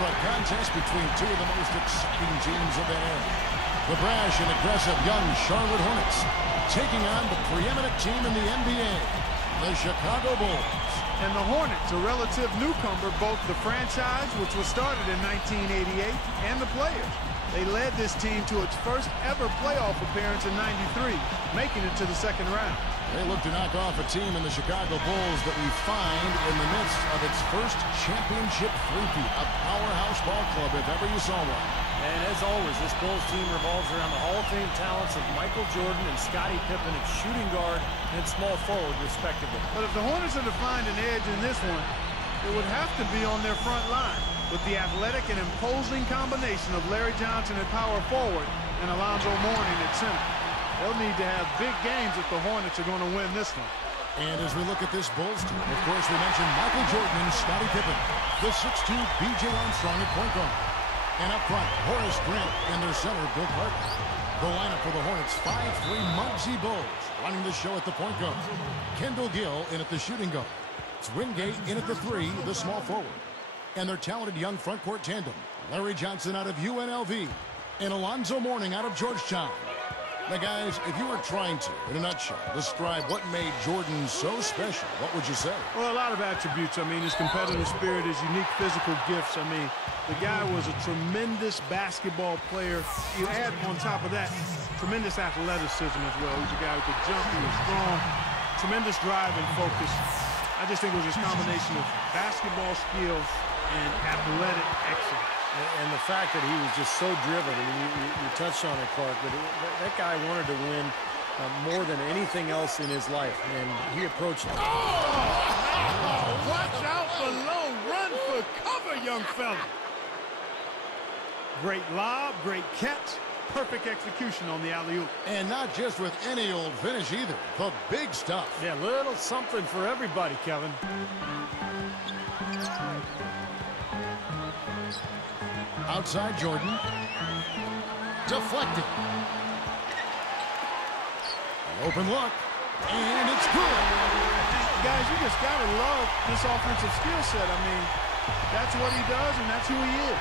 for a contest between two of the most exciting teams of that era. The brash and aggressive young Charlotte Hornets taking on the preeminent team in the NBA, the Chicago Bulls. And the Hornets, a relative newcomer, both the franchise, which was started in 1988, and the players. They led this team to its first ever playoff appearance in '93, making it to the second round. They look to knock off a team in the Chicago Bulls that we find in the midst of its first championship three-peat, a powerhouse ball club if ever you saw one. And as always, this Bulls team revolves around the Hall of Fame talents of Michael Jordan and Scottie Pippen at shooting guard and small forward, respectively. But if the Hornets are to find an edge in this one, it would have to be on their front line, with the athletic and imposing combination of Larry Johnson at power forward and Alonzo Mourning at center. They'll need to have big games if the Hornets are going to win this one. And as we look at this Bulls team, of course, we mentioned Michael Jordan and Scottie Pippen, the 6'2" B.J. Armstrong at point guard. And up front, Horace Grant and their center, Bill Carter. The lineup for the Hornets, 5'3" Mugsy Bogues running the show at the point guard. Kendall Gill in at the shooting guard. It's Wingate in at the 3, the small forward. And their talented young front court tandem, Larry Johnson out of UNLV and Alonzo Mourning out of Georgetown. Now, guys, if you were trying to, in a nutshell, describe what made Jordan so special, what would you say? Well, a lot of attributes. I mean, his competitive spirit, his unique physical gifts. I mean, the guy was a tremendous basketball player. You add on top of that, tremendous athleticism as well. He was a guy who could jump, he was strong, tremendous drive and focus. I just think it was this combination of basketball skill and athletic excellence. And the fact that he was just so driven, I mean, you touched on it, Clark, but that guy wanted to win more than anything else in his life, and he approached it. Oh, watch out below. Run for cover, young fella. Great lob, great catch, perfect execution on the alley-oop. And not just with any old finish either, the big stuff. Yeah, little something for everybody, Kevin. Outside Jordan. Deflected. An open look. And it's good. Guys, you just got to love this offensive skill set. I mean, that's what he does, and that's who he is.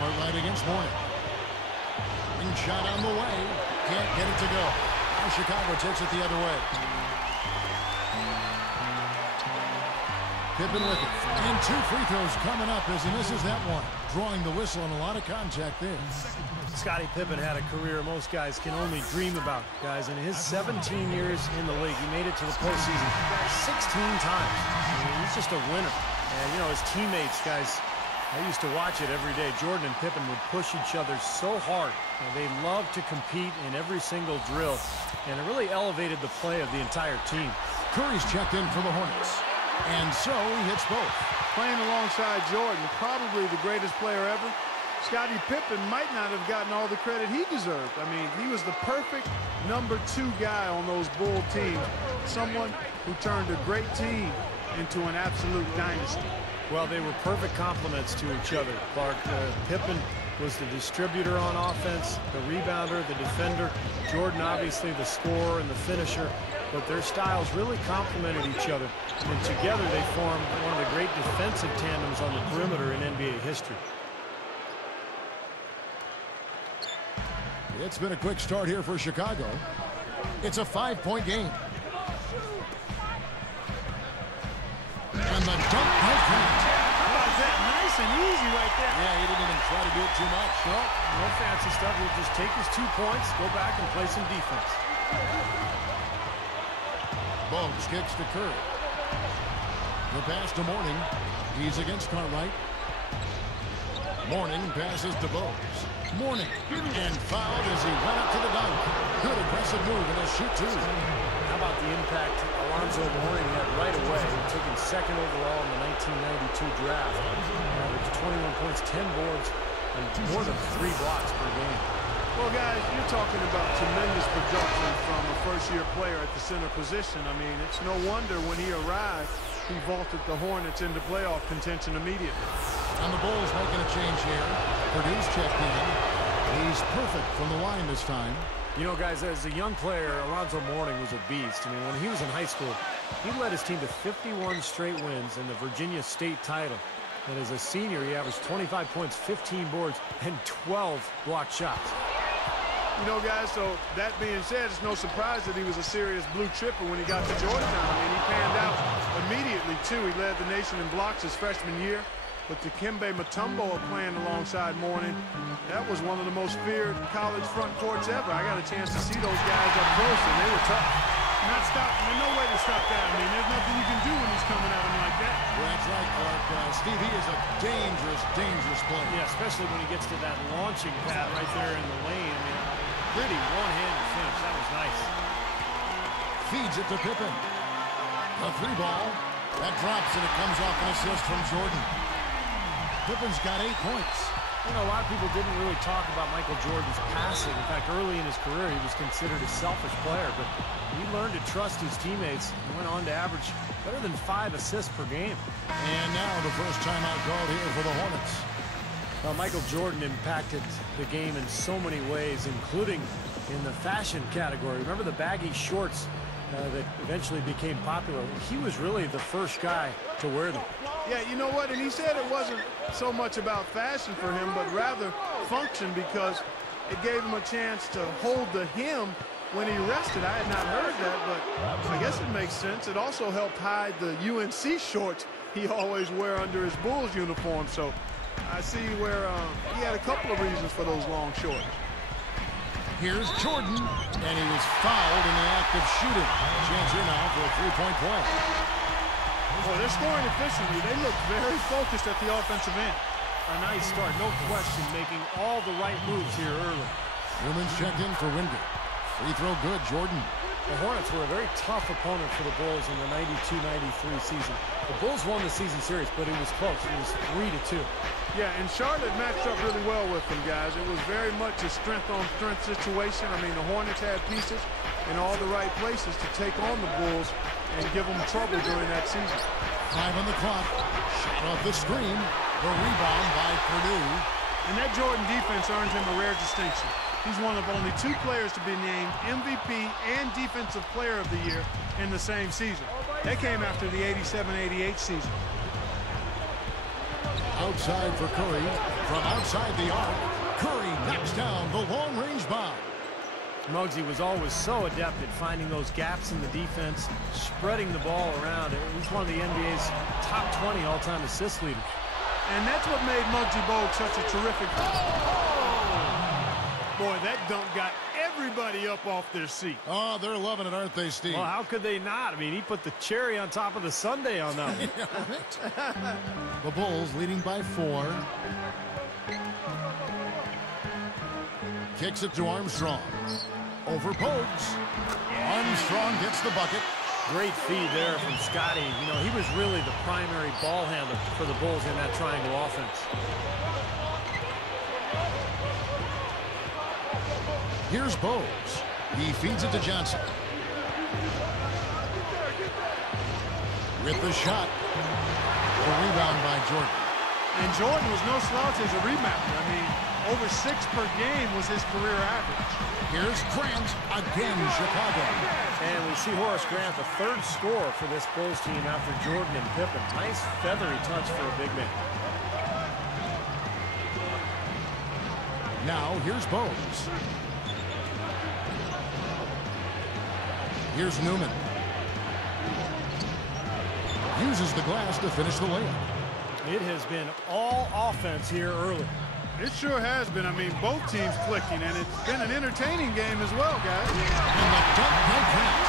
Right against Mourning. Ring shot on the way. Can't get it to go. Now Chicago takes it the other way. Pippen with it. And 2 free throws coming up as he misses that one. Drawing the whistle and a lot of contact there. Scottie Pippen had a career most guys can only dream about, guys. In his 17 years in the league, he made it to the postseason 16 times. I mean, he's just a winner. And, you know, his teammates, guys, I used to watch it every day. Jordan and Pippen would push each other so hard. They loved to compete in every single drill. And it really elevated the play of the entire team. Curry's checked in for the Hornets. And so he hits both. Playing alongside Jordan, probably the greatest player ever, Scottie Pippen might not have gotten all the credit he deserved. I mean, he was the perfect #2 guy on those Bull teams. Someone who turned a great team into an absolute dynasty. Well, they were perfect complements to each other, Clark. Pippen was the distributor on offense, the rebounder, the defender. Jordan, obviously, the scorer and the finisher. But their styles really complemented each other. And together, they formed one of the great defensive tandems on the perimeter in NBA history. It's been a quick start here for Chicago. It's a 5-point game. And the dunk by Grant. How about that? Nice and easy right there. Yeah, he didn't even try to do it too much. Well, no fancy stuff. He'll just take his 2 points, go back and play some defense. Bogues kicks to Curry. The pass to Mourning. He's against Cartwright. Mourning passes to Bogues. Mourning. And fouled as he went up to the dunk. Good aggressive move, and he'll shoot 2. How about the impact Alonzo Mourning had right away, taken 2nd overall in the 1992 draft. Averaged 21 points, 10 boards, and more than 3 blocks per game. Well, guys, you're talking about tremendous production from a first-year player at the center position. I mean, it's no wonder when he arrived, he vaulted the Hornets into playoff contention immediately. And the Bulls making a change here. Purdue's checked in. He's perfect from the line this time. You know, guys, as a young player, Alonzo Mourning was a beast. I mean, when he was in high school, he led his team to 51 straight wins in the Virginia State title. And as a senior, he averaged 25 points, 15 boards, and 12 blocked shots. You know, guys, so that being said, it's no surprise that he was a serious blue chipper when he got to Georgetown. I mean, he panned out immediately, too. He led the nation in blocks his freshman year. But Dikembe Mutombo playing alongside Mourning, that was one of the most feared college front courts ever. I got a chance to see those guys up close, and they were tough. Not stop. There's no way to stop that. I mean, there's nothing you can do when he's coming at him like that. Well, that's right, Clark. Steve, he is a dangerous, dangerous player. Yeah, especially when he gets to that launching pad right there in the lane. I mean, pretty one-handed finish. That was nice. Feeds it to Pippen. The three ball. That drops, and it comes off an assist from Jordan. Pippen's got 8 points. You know, a lot of people didn't really talk about Michael Jordan's passing. In fact, early in his career, he was considered a selfish player, but he learned to trust his teammates and went on to average better than 5 assists per game. And now the first timeout called here for the Hornets. Michael Jordan impacted the game in so many ways, including in the fashion category. Remember the baggy shorts that eventually became popular? He was really the first guy to wear them. Yeah, you know what? And he said it wasn't so much about fashion for him, but rather function, because it gave him a chance to hold the hem when he rested. I had not heard that, but I guess it makes sense. It also helped hide the UNC shorts he always wear under his Bulls uniform. So I see where he had a couple of reasons for those long shorts. Here's Jordan, and he was fouled in the act of shooting. Chance here now for a three-point play. Well, they're scoring efficiently. They look very focused at the offensive end. A nice start, no question, making all the right moves here early. Newman's checked in for Wingate. Free throw good, Jordan. The Hornets were a very tough opponent for the Bulls in the 92-93 season. The Bulls won the season series, but it was close. It was 3-2. Yeah, and Charlotte matched up really well with them, guys. It was very much a strength-on-strength situation. I mean, the Hornets had pieces in all the right places to take on the Bulls and give them trouble during that season. 5 on the clock. Shot off the screen. The rebound by Purdue. And that Jordan defense earned him a rare distinction. He's one of only 2 players to be named MVP and Defensive Player of the Year in the same season. That came after the 87-88 season. Outside for Curry. From outside the arc, Curry knocks down the long-range bomb. Mugsy was always so adept at finding those gaps in the defense, spreading the ball around. He's one of the NBA's top 20 all-time assist leaders. And that's what made Mugsy Bogues such a terrific Boy, that dunk got everybody up off their seat. Oh, they're loving it, aren't they, Steve? Well, how could they not? I mean, he put the cherry on top of the sundae on that one. The Bulls leading by 4. Kicks it to Armstrong. Over Bogues. Armstrong gets the bucket. Great feed there from Scotty. You know, he was really the primary ball handler for the Bulls in that triangle offense. Here's Bogues. He feeds it to Johnson. With the shot. The rebound by Jordan. And Jordan was no slouch as a rebounder. I mean, over 6 per game was his career average. Here's Grant, again Chicago. And we see Horace Grant, the 3rd scorer for this Bulls team after Jordan and Pippen. Nice feathery touch for a big man. Now here's Bogues. Here's Newman. Uses the glass to finish the layup. It has been all offense here early. It sure has been. I mean, both teams clicking, and it's been an entertaining game as well, guys. And the dunk by Grant.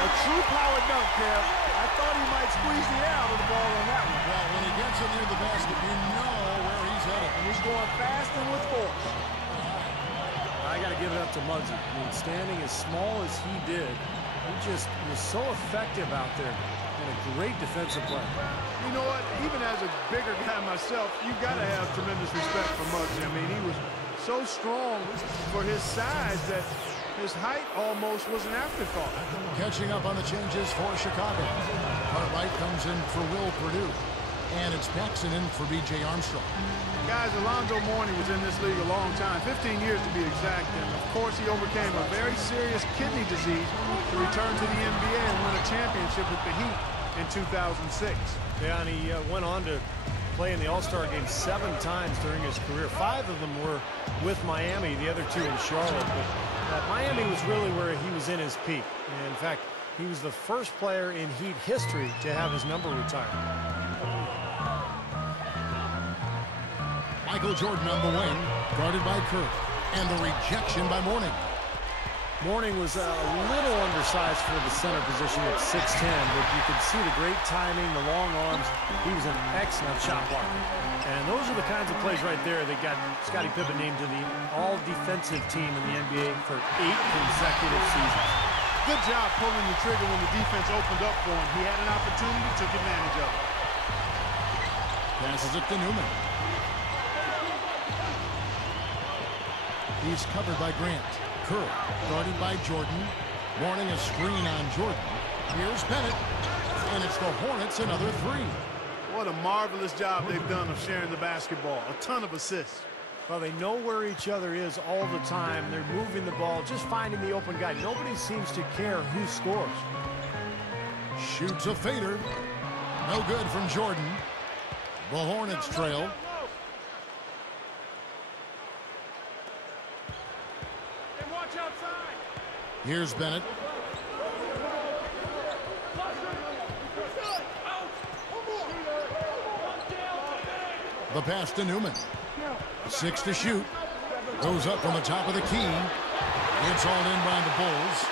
A true power dunk, Kev. I thought he might squeeze the air out of the ball on that one. Well, when he gets it near the basket, you know where he's headed. And he's going fast and with force. I got to give it up to Mugsy. I mean, standing as small as he did, he just was so effective out there and a great defensive player. You know what? Even as a bigger guy myself, you got to have tremendous respect for Mugsy. I mean, he was so strong for his size that his height almost was an afterthought. Catching up on the changes for Chicago. Cartwright comes in for Will Purdue. And it's Paxson in for B.J. Armstrong. Guys, Alonzo Mourning was in this league a long time, 15 years to be exact, and of course he overcame a very serious kidney disease to return to the NBA and win a championship with the Heat in 2006. Yeah, and he went on to play in the All-Star game 7 times during his career. 5 of them were with Miami, the other 2 in Charlotte. But Miami was really where he was in his peak. And in fact, he was the first player in Heat history to have his number retired. Michael Jordan on the wing, guarded by Kerr. And the rejection by Mourning. Mourning was a little undersized for the center position at 6'10", but you could see the great timing, the long arms. He was an excellent shot blocker. And those are the kinds of plays right there that got Scottie Pippen named to the all-defensive team in the NBA for 8 consecutive seasons. Good job pulling the trigger when the defense opened up for him. He had an opportunity, took advantage of it. Passes it to Newman. He's covered by Grant. Kerr, guarded by Jordan. Mourning a screen on Jordan. Here's Bennett. And it's the Hornets, another 3. What a marvelous job they've done of sharing the basketball. A ton of assists. Well, they know where each other is all the time. They're moving the ball, just finding the open guy. Nobody seems to care who scores. Shoots a fader. No good from Jordan. The Hornets trail. Here's Bennett. The pass to Newman. 6 to shoot. Goes up from the top of the key. It's all in by the Bulls.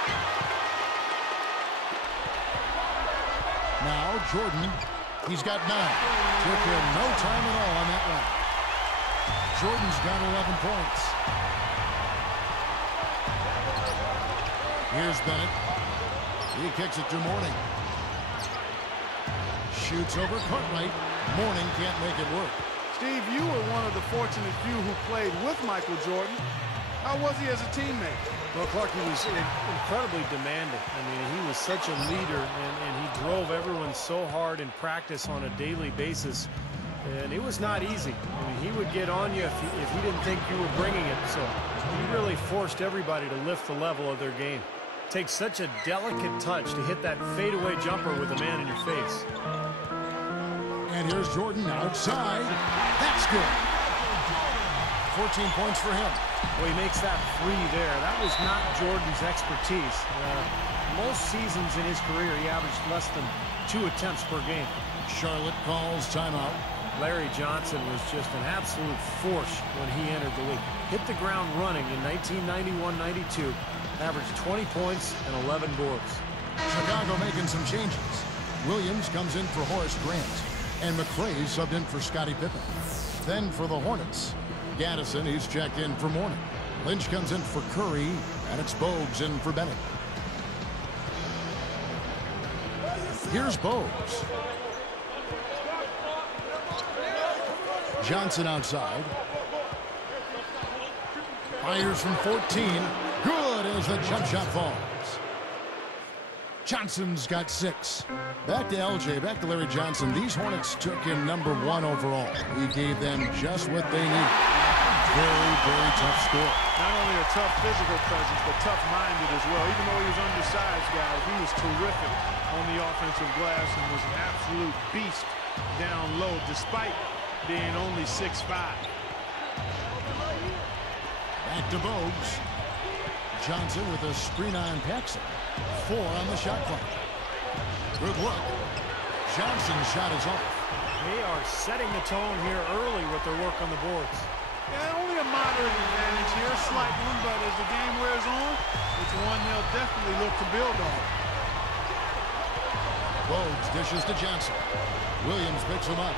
Now Jordan. He's got 9. Took him no time at all on that one. Jordan's got 11 points. Here's Bennett. He kicks it to Mourning. Shoots over Cartwright. Mourning can't make it work. Steve, you were one of the fortunate few who played with Michael Jordan. How was he as a teammate? Well, Clark, he was incredibly demanding. I mean, he was such a leader, and he drove everyone so hard in practice on a daily basis. And it was not easy. I mean, he would get on you if he didn't think you were bringing it. So he really forced everybody to lift the level of their game. Takes such a delicate touch to hit that fadeaway jumper with a man in your face. And here's Jordan outside. That's good. 14 points for him. Well, he makes that free there. That was not Jordan's expertise. Most seasons in his career, he averaged less than 2 attempts per game. Charlotte calls timeout. Larry Johnson was just an absolute force when he entered the league. Hit the ground running in 1991-92. Averaged 20 points and 11 boards. Chicago making some changes. Williams comes in for Horace Grant. And McRae subbed in for Scottie Pippen. Then for the Hornets, Gaddison, he's checked in for Mourning. Lynch comes in for Curry, and it's Bogues in for Bennett. Here's Bogues. Johnson outside. Fires from 14. Good as the jump shot falls. Johnson's got 6. Back to LJ, back to Larry Johnson. These Hornets took him number 1 overall. He gave them just what they need. Very, very tough score. Not only a tough physical presence, but tough-minded as well. Even though he was undersized, guys, he was terrific on the offensive glass and was an absolute beast down low, despite being only 6'5". Back to Bogues. Johnson with a screen on Paxson. 4 on the shot clock. Good look. Johnson's shot is off. They are setting the tone here early with their work on the boards. Yeah, only a moderate advantage here, a slight one, but as the game wears on, it's one they'll definitely look to build on. Bogues dishes to Johnson. Williams picks him up.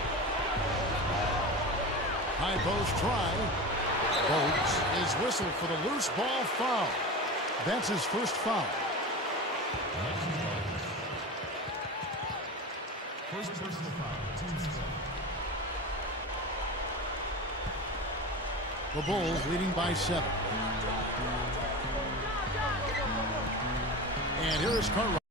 High post try. Bogues is whistled for the loose ball foul. That's his first foul. First personal foul. The Bulls leading by 7. And here is Cartwright.